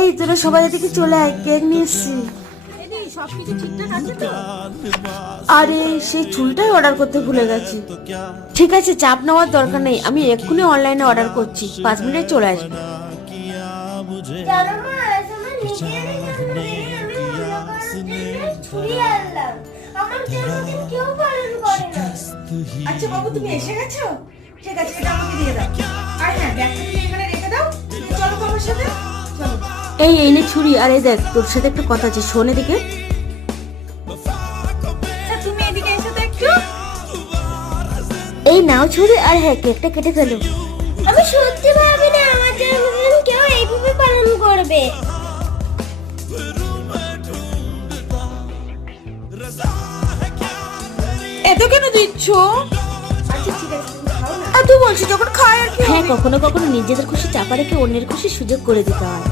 এই তোরা সবাই এদিকে চলে আয়, কেক নিয়ে এসছি। সবকিছু ঠিকঠাক আছে তো? আরে সেই চুলটাই অর্ডার করতে ভুলে গেছি। ঠিক আছে, চাপ নেওয়ার দরকার নেই, আমি এক্ষুনি অনলাইনে অর্ডার করছি, 5 মিনিটে চলে আসবে। আচ্ছা বাবু, তুমি এসে গেছো? ঠিক আছে, এটা আমাকে দিয়ে দাও। আর হ্যাঁ, ব্যাগটা তুমি এখানে রেখে দাও। চলো তো আমার সাথে, চলো। এই নে ছুরি, আর এই দেখ তোর সাথে একটু কথা আছে, শোন এদিকে। তুমি এদিকে এসো তো একটু। এই নাও ছুরি, আর হ্যাঁ কেকটা কেটে ফেলো। আমি সত্যি ভাবিনি আমার জন্মদিন কেউ এইভাবে পালন করবে। এত কেন দিচ্ছ? আচ্ছা ঠিক আছে, তুমি খাও না। আর তুই বলছিস যখন খায় আর কি। হ্যাঁ, কখনো কখনো নিজেদের খুশি চাপা রেখে অন্যের খুশি সুযোগ করে দিতে হয়।